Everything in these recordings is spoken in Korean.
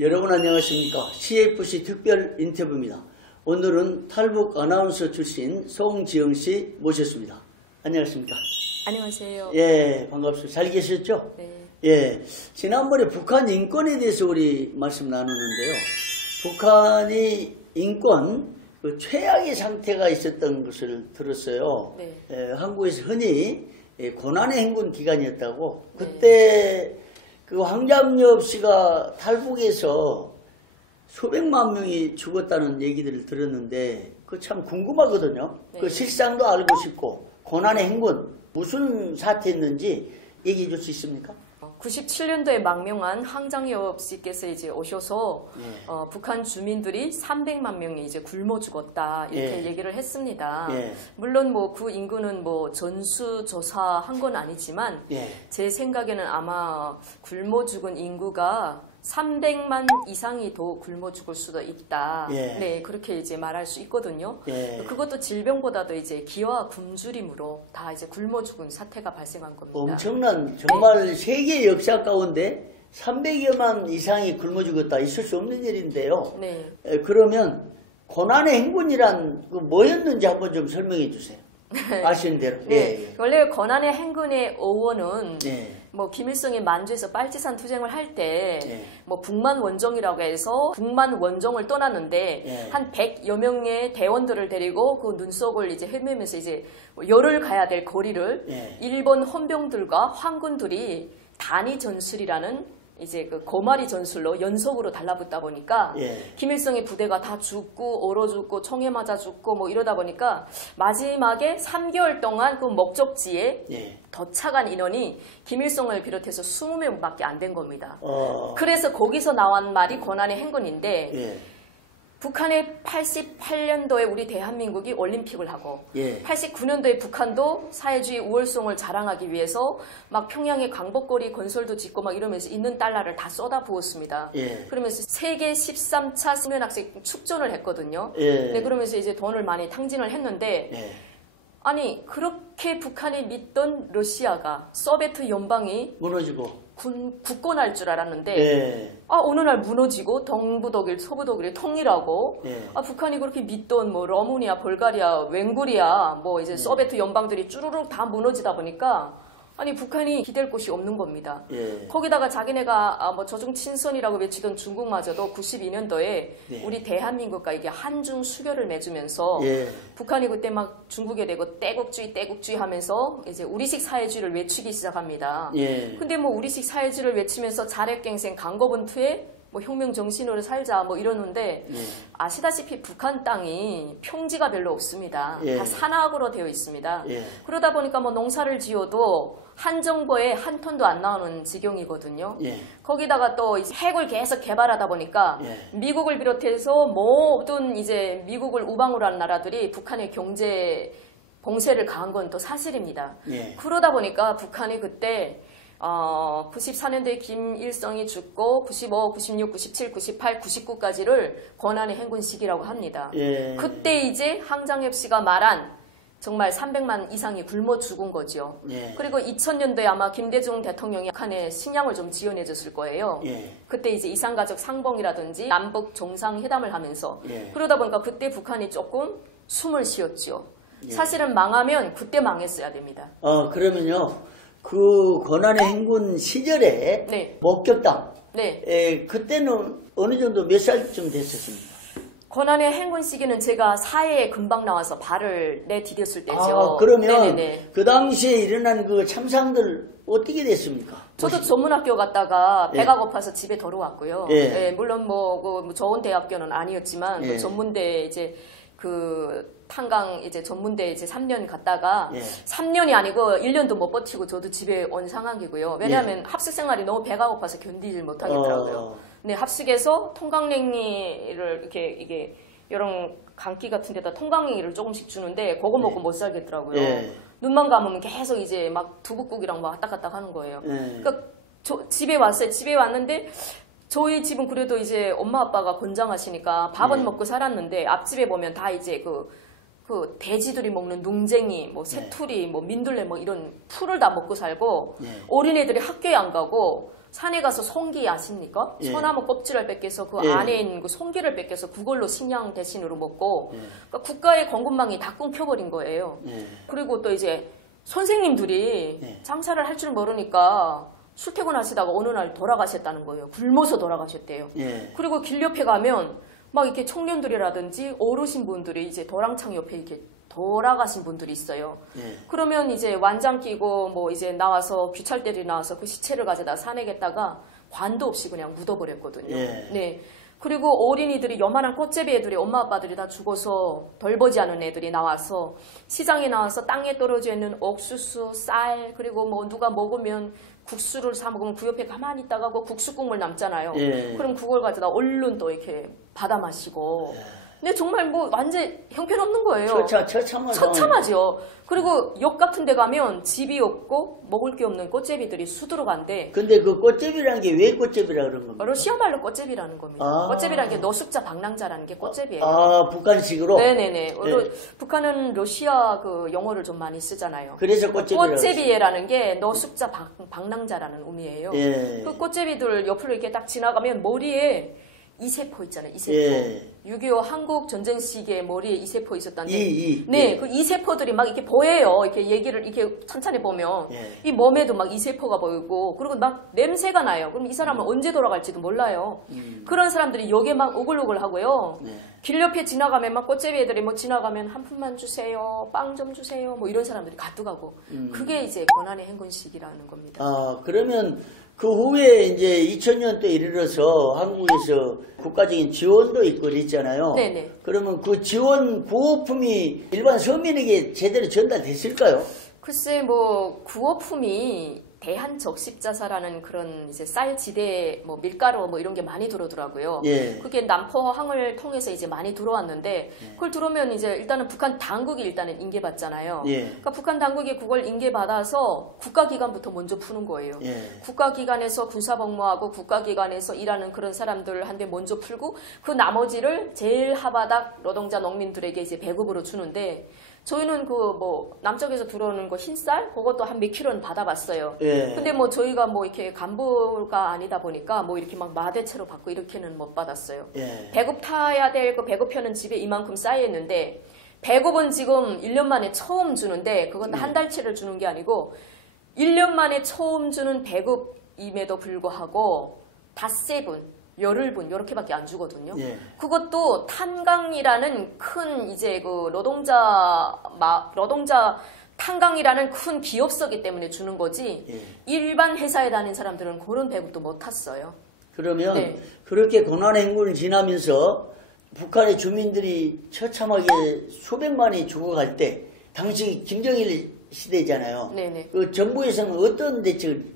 여러분 안녕하십니까. CFC 특별 인터뷰입니다. 오늘은 탈북 아나운서 출신 송지영씨 모셨습니다. 안녕하십니까. 안녕하세요. 예, 반갑습니다. 잘 계셨죠? 네. 예, 지난번에 북한 인권에 대해서 우리 말씀 나누는데요. 북한이 인권 최악의 상태가 있었던 것을 들었어요. 네. 한국에서 흔히 고난의 행군 기간이었다고. 네. 그때 그 황장엽 씨가 탈북해서 수백만 명이 죽었다는 얘기들을 들었는데 그 참 궁금하거든요. 네. 그 실상도 알고 싶고 고난의 행군 무슨 사태였는지 얘기해 줄 수 있습니까? 97년도에 망명한 황장엽 씨께서 이제 오셔서 북한 주민들이 300만 명이 이제 굶어 죽었다 이렇게 얘기를 했습니다. 물론 뭐 그 인구는 뭐 전수조사한 건 아니지만 제 생각에는 아마 굶어 죽은 인구가 300만 이상이 더 굶어 죽을 수도 있다. 네, 그렇게 이제 말할 수 있거든요. 그것도 질병보다도 이제 기와 굶주림으로 다 이제 굶어 죽은 사태가 발생한 겁니다. 엄청난 정말 세계 역사 가운데 300여만 이상이 굶어 죽었다. 있을 수 없는 일인데요. 네. 그러면 고난의 행군이란 그 뭐였는지 한번 좀 설명해 주세요. 아시는 대로. 네. 원래 고난의 행군의 어원은 뭐 김일성이 만주에서 빨치산 투쟁을 할 때 뭐 북만 원정이라고 해서 북만 원정을 떠났는데 한 100여 명의 대원들을 데리고 그 눈속을 이제 헤매면서 이제 열을 가야 될 거리를 일본 헌병들과 황군들이 단위 전술이라는 이제 그 거마리 전술로 연속으로 달라붙다 보니까 김일성의 부대가 다 죽고 얼어 죽고 총에 맞아 죽고 뭐 이러다 보니까 마지막에 3개월 동안 그 목적지에 도착한 인원이 김일성을 비롯해서 20명밖에 안 된 겁니다. 그래서 거기서 나온 말이 고난의 행군인데 북한의 88년도에 우리 대한민국이 올림픽을 하고 89년도에 북한도 사회주의 우월성을 자랑하기 위해서 막 평양의 광복거리 건설도 짓고 막 이러면서 있는 달러를 다 쏟아부었습니다. 그러면서 세계 13차 수련학생 축전을 했거든요. 네, 그러면서 이제 돈을 많이 탕진을 했는데 아니 그렇게 북한이 믿던 러시아가 소비에트 연방이 무너지고 굳건할 줄 알았는데 어느 날 무너지고 동부독일, 서부독일이 통일하고 북한이 그렇게 믿던 뭐 러무니아, 볼가리아, 웬구리아 뭐 이제 소비에트 연방들이 쭈루룩 다 무너지다 보니까 아니 북한이 기댈 곳이 없는 겁니다. 거기다가 자기네가 뭐 조중 친선이라고 외치던 중국마저도 92년도에 우리 대한민국과 이게 한중 수교를 맺으면서 북한이 그때 막 중국에 대고 떼국주의 하면서 이제 우리식 사회주의를 외치기 시작합니다. 근데 뭐 우리식 사회주의를 외치면서 자력갱생 강거분투에 뭐 혁명 정신으로 살자 뭐 이러는데 아시다시피 북한 땅이 평지가 별로 없습니다. 다 산악으로 되어 있습니다. 그러다 보니까 뭐 농사를 지어도 한 정보에 한 톤도 안 나오는 지경이거든요. 거기다가 또 이제 핵을 계속 개발하다 보니까 미국을 비롯해서 모든 이제 미국을 우방으로 한 나라들이 북한의 경제 봉쇄를 가한 건 또 사실입니다. 그러다 보니까 북한이 그때 94년도에 김일성이 죽고 95, 96, 97, 98, 99까지를 고난의 행군 시기라고 합니다. 그때 이제 황장엽 씨가 말한 정말 300만 이상이 굶어 죽은 거죠. 그리고 2000년도에 아마 김대중 대통령이 북한에 식량을 좀 지원해 줬을 거예요. 그때 이제 이산가족 상봉이라든지 남북 정상회담을 하면서 그러다 보니까 그때 북한이 조금 숨을 쉬었죠. 사실은 망하면 그때 망했어야 됩니다. 그러면요. 그 고난의 행군 시절에 목격담 그때는 어느 정도 몇 살쯤 됐었습니까? 고난의 행군 시기는 제가 사회에 금방 나와서 발을 내디뎠을 때죠. 그러면 그 당시에 일어난 그 참상들 어떻게 됐습니까? 저도 전문학교 갔다가 배가 고파서 집에 돌아왔고요. 물론 뭐 좋은 대학교는 아니었지만 그 전문대 이제 그 탄강 이제 전문대 이제 3년 갔다가 3년이 아니고 1년도 못 버티고 저도 집에 온 상황이고요. 왜냐하면 합숙 생활이 너무 배가 고파서 견디질 못하겠더라고요. 네, 합숙에서 통강냉이를 이렇게 이게 이런 강기 같은 데다 통강냉이를 조금씩 주는데 그거 먹고 못 살겠더라고요. 눈만 감으면 계속 이제 막 두부국이랑 막 왔다 갔다 하는 거예요. 그러니까 집에 왔어요. 집에 왔는데 저희 집은 그래도 이제 엄마 아빠가 건장하시니까 밥은 먹고 살았는데 앞집에 보면 다 이제 그 돼지들이 먹는 농쟁이, 뭐 새투리, 뭐 민들레 뭐 이런 풀을 다 먹고 살고 어린애들이 학교에 안 가고 산에 가서 송기 아십니까? 예. 소나무 껍질을 뺏겨서 그 예. 안에 있는 그 송기를 뺏겨서 그걸로 식량 대신으로 먹고 예. 그러니까 국가의 공급망이 다 끊겨버린 거예요. 예. 그리고 또 이제 선생님들이 예. 장사를 할 줄 모르니까 출퇴근하시다가 어느 날 돌아가셨다는 거예요. 굶어서 돌아가셨대요. 예. 그리고 길 옆에 가면 막 이렇게 청년들이라든지 어르신 분들이 이제 도랑창 옆에 이렇게 돌아가신 분들이 있어요. 예. 그러면 이제 완장 끼고 뭐 이제 나와서 귀찰대들이 나와서 그 시체를 가져다 산에겠다가 관도 없이 그냥 묻어버렸거든요. 예. 네. 그리고 어린이들이 요만한 꽃제비 애들이 엄마 아빠들이 다 죽어서 덜버지하는 애들이 나와서 시장에 나와서 땅에 떨어져 있는 옥수수, 쌀 그리고 뭐 누가 먹으면 국수를 사 먹으면 그 옆에 가만히 있다가 그 국수 국물 남잖아요. 예. 그럼 그걸 가져다 얼른 또 이렇게 받아 마시고. 근데 정말 뭐 완전 형편없는 거예요. 처참하죠. 그리고 역 같은 데 가면 집이 없고 먹을 게 없는 꽃제비들이 수두룩한데. 근데 그 꽃제비라는 게 왜 꽃제비라 그런 겁니까? 러시아 말로 꽃제비라는 겁니다. 아. 꽃제비라는 게 노숙자 방랑자라는 게 꽃제비예요. 아, 북한식으로? 네네네. 네. 북한은 러시아 그 영어를 좀 많이 쓰잖아요. 그래서 꽃제비라는 게 노숙자 방랑자라는 의미예요. 예. 그 꽃제비들 옆으로 이렇게 딱 지나가면 머리에 이세포 있잖아요. 이세포. 예. 6.25 한국 전쟁 시기에 머리에 이세포 있었다는데. 네, 그 이세포들이 막 이렇게 보여요. 이렇게 얘기를 이렇게 천천히 보면. 예. 이 몸에도 막 이세포가 보이고, 그리고 막 냄새가 나요. 그럼 이 사람은 언제 돌아갈지도 몰라요. 그런 사람들이 여기에 막 오글오글 하고요. 네. 길 옆에 지나가면 막 꽃제비 애들이 뭐 지나가면 한 푼만 주세요. 빵 좀 주세요. 뭐 이런 사람들이 가득하고. 그게 이제 고난의 행군식이라는 겁니다. 아, 그러면 그 후에 이제 2000년도에 이르러서 한국에서 국가적인 지원도 있고 그랬잖아요. 네네. 그러면 그 지원 구호품이 일반 서민에게 제대로 전달됐을까요? 글쎄 뭐 구호품이 대한적십자사라는 그런 이제 쌀지대뭐 밀가루 뭐 이런 게 많이 들어오더라고요. 예. 그게 남포항을 통해서 이제 많이 들어왔는데 그걸 들어오면 이제 일단은 북한 당국이 일단은 인계받잖아요. 예. 그러니까 북한 당국이 그걸 인계받아서 국가기관부터 먼저 푸는 거예요. 예. 국가기관에서 군사복무하고 국가기관에서 일하는 그런 사람들한테 먼저 풀고 그 나머지를 제일 하바닥 노동자 농민들에게 이제 배급으로 주는데 저희는 그 뭐 남쪽에서 들어오는 거 흰쌀 그것도 한 몇 킬로는 받아봤어요. 예. 근데 뭐 저희가 뭐 이렇게 간부가 아니다 보니까 뭐 이렇게 막 마대채로 받고 이렇게는 못 받았어요. 예. 배급 타야 될 그 배급표는 집에 이만큼 쌓여 있는데 배급은 지금 1년 만에 처음 주는데 그건 한 달치를 주는 게 아니고 1년 만에 처음 주는 배급임에도 불구하고 닷새분 열흘분 이렇게밖에 안 주거든요. 예. 그것도 탄강이라는 큰 이제 그 노동자 탄강이라는 큰 기업서기 때문에 주는 거지. 예. 일반 회사에 다니는 사람들은 그런 배급도 못 탔어요. 그러면 네. 그렇게 고난의 행군을 지나면서 북한의 주민들이 처참하게 수백만이 죽어갈 때 당시 김정일 시대잖아요. 네네. 그 정부에서는 어떤 대책을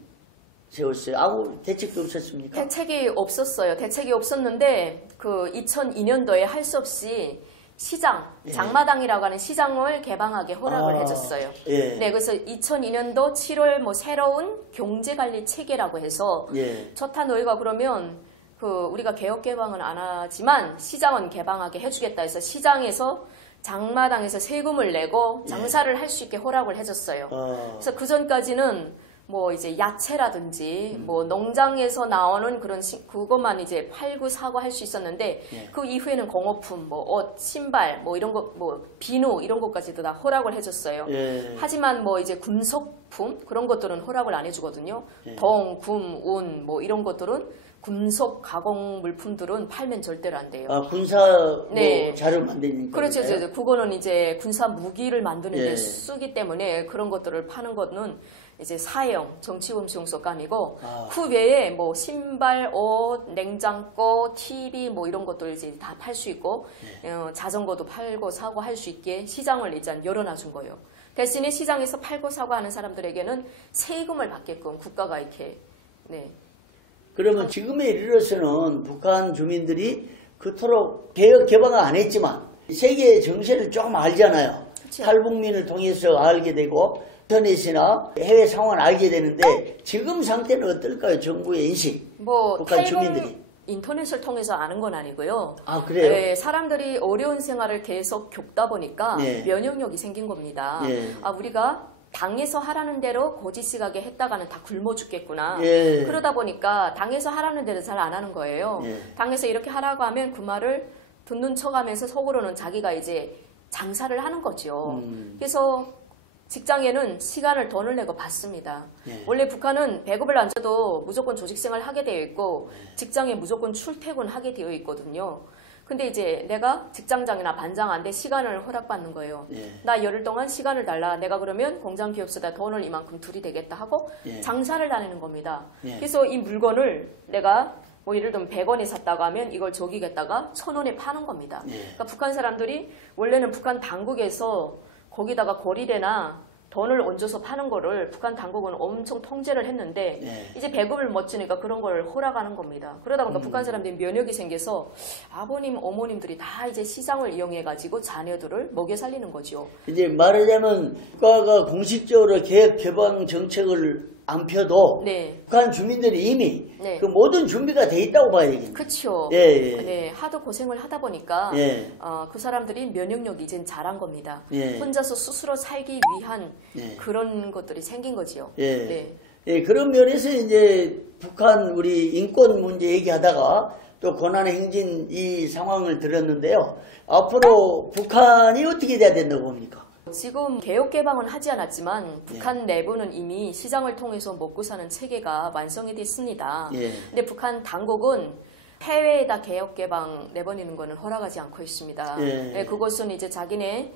세웠어요? 아무 대책도 없었습니까? 대책이 없었어요. 대책이 없었는데 그 2002년도에 할 수 없이 시장, 예. 장마당이라고 하는 시장을 개방하게 허락을 해줬어요. 예. 네, 그래서 2002년도 7월 뭐 새로운 경제관리 체계라고 해서 예. 좋다 너희가 그러면 그 우리가 개혁 개방은 안 하지만 시장은 개방하게 해주겠다 해서 시장에서 장마당에서 세금을 내고 장사를 할 수 있게 허락을 해줬어요. 그래서 그 전까지는 뭐 이제 야채라든지 뭐 농장에서 나오는 그런 그것만 이제 팔고 사고 할 수 있었는데 예. 그 이후에는 공업품 뭐 옷, 신발 뭐 이런 거 뭐 비누 이런 것까지도 다 허락을 해줬어요. 예. 하지만 뭐 이제 금속품 그런 것들은 허락을 안 해주거든요. 예. 동, 금, 운 뭐 이런 것들은 금속 가공 물품들은 팔면 절대로 안 돼요. 아, 군사 네. 뭐 자료 만드는 거. 그렇죠. 그거는 이제 군사 무기를 만드는 데 예. 쓰기 때문에 그런 것들을 파는 거는 이제 사형, 정치범죄용소감이고 그 외에 뭐 신발, 옷, 냉장고, TV 뭐 이런 것들 이제 다 팔 수 있고 자전거도 팔고 사고 할 수 있게 시장을 일단 열어놔준 거예요. 대신에 시장에서 팔고 사고 하는 사람들에게는 세금을 받게끔 국가가 이렇게 네. 그러면 지금에 이르러서는 북한 주민들이 그토록 개혁 개방을 안 했지만 세계 정세를 조금 알잖아요. 그쵸. 탈북민을 통해서 알게 되고 인터넷이나 해외 상황을 알게 되는데 지금 상태는 어떨까요? 정부의 인식, 뭐 북한 주민들이. 인터넷을 통해서 아는 건 아니고요. 아, 그래요? 네, 사람들이 어려운 생활을 계속 겪다 보니까 네. 면역력이 생긴 겁니다. 네. 아, 우리가 당에서 하라는 대로 고지식하게 했다가는 다 굶어 죽겠구나. 예. 그러다 보니까 당에서 하라는 대로 잘 안 하는 거예요. 예. 당에서 이렇게 하라고 하면 그 말을 듣는 척하면서 속으로는 자기가 이제 장사를 하는 거죠. 그래서 직장에는 시간을 돈을 내고 받습니다. 예. 원래 북한은 배급을 안 줘도 무조건 조직생활 하게 되어 있고 직장에 무조건 출퇴근하게 되어 있거든요. 근데 이제 내가 직장장이나 반장한테 시간을 허락받는 거예요. 예. 나 열흘 동안 시간을 달라. 내가 그러면 공장 기업소에다 돈을 이만큼 들이대겠다 하고 예. 장사를 다니는 겁니다. 예. 그래서 이 물건을 내가 뭐 예를 들면 100원에 샀다고 하면 이걸 저기겠다가 1000원에 파는 겁니다. 예. 그러니까 북한 사람들이 원래는 북한 당국에서 거기다가 거리대나 돈을 얹어서 파는 거를 북한 당국은 엄청 통제를 했는데 예. 이제 배급을 못 주니까 그런 걸 허락하는 겁니다. 그러다 보니까 북한 사람들이 면역이 생겨서 아버님, 어머님들이 다 이제 시장을 이용해가지고 자녀들을 먹여 살리는 거죠. 이제 말하자면 국가가 공식적으로 개혁 개방 정책을 안 펴도 네. 북한 주민들이 이미 네. 그 모든 준비가 돼 있다고 봐야 되겠네요. 그렇죠. 예, 예. 네, 하도 고생을 하다 보니까 예. 그 사람들이 면역력이 이젠 잘한 겁니다. 예. 혼자서 스스로 살기 위한 예. 그런 것들이 생긴 거지요. 예. 네. 예, 그런 면에서 이제 북한 우리 인권 문제 얘기하다가 또 고난의 행진 이 상황을 들었는데요. 앞으로 북한이 어떻게 돼야 된다고 봅니까? 지금 개혁 개방은 하지 않았지만 북한 내부는 이미 시장을 통해서 먹고 사는 체계가 완성이 됐습니다. 예. 근데 북한 당국은 해외에다 개혁 개방 내보내는 것은 허락하지 않고 있습니다. 예. 네, 그것은 이제 자기네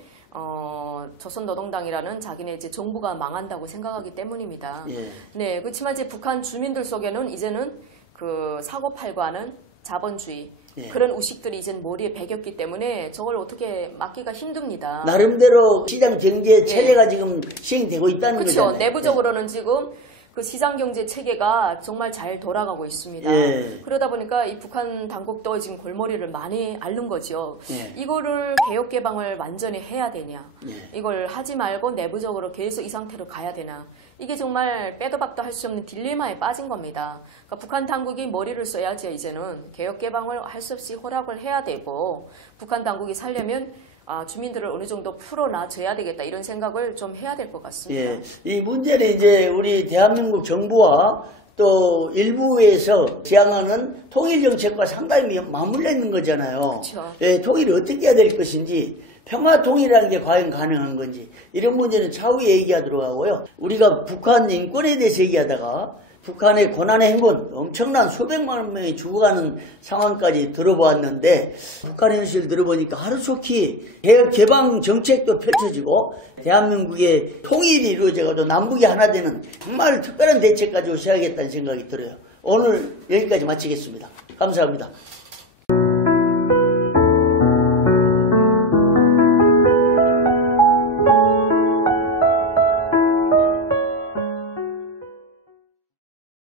조선노동당이라는 자기네 이제 정부가 망한다고 생각하기 때문입니다. 예. 네, 그렇지만 이제 북한 주민들 속에는 이제는 그 사고팔과는 자본주의 예. 그런 의식들이 이젠 머리에 배겼기 때문에 저걸 어떻게 막기가 힘듭니다. 나름대로 시장 경제 체제가 지금 시행되고 있다는 그렇죠. 거잖아요. 내부적으로는 지금 그 시장 경제 체계가 정말 잘 돌아가고 있습니다. 예. 그러다 보니까 이 북한 당국도 지금 골머리를 많이 앓는 거죠. 예. 이거를 개혁 개방을 완전히 해야 되냐? 예. 이걸 하지 말고 내부적으로 계속 이 상태로 가야 되나? 이게 정말 빼도 박도 할 수 없는 딜레마에 빠진 겁니다. 그러니까 북한 당국이 머리를 써야죠. 이제는 개혁 개방을 할 수 없이 허락을 해야 되고 북한 당국이 살려면 주민들을 어느 정도 풀어놔줘야 되겠다 이런 생각을 좀 해야 될 것 같습니다. 예. 이 문제는 이제 우리 대한민국 정부와 또 일부에서 지향하는 통일 정책과 상당히 맞물려 있는 거잖아요. 그렇죠. 예, 통일을 어떻게 해야 될 것인지 평화 통일이라는 게 과연 가능한 건지 이런 문제는 차후에 얘기하도록 하고요. 우리가 북한 인권에 대해서 얘기하다가 북한의 고난의 행군 엄청난 수백만 명이 죽어가는 상황까지 들어보았는데 북한의 현실을 들어보니까 하루속히 개혁 개방 정책도 펼쳐지고 대한민국의 통일이 이루어져가지고 남북이 하나 되는 정말 특별한 대책 가지고 시작하겠다는 생각이 들어요. 오늘 여기까지 마치겠습니다. 감사합니다.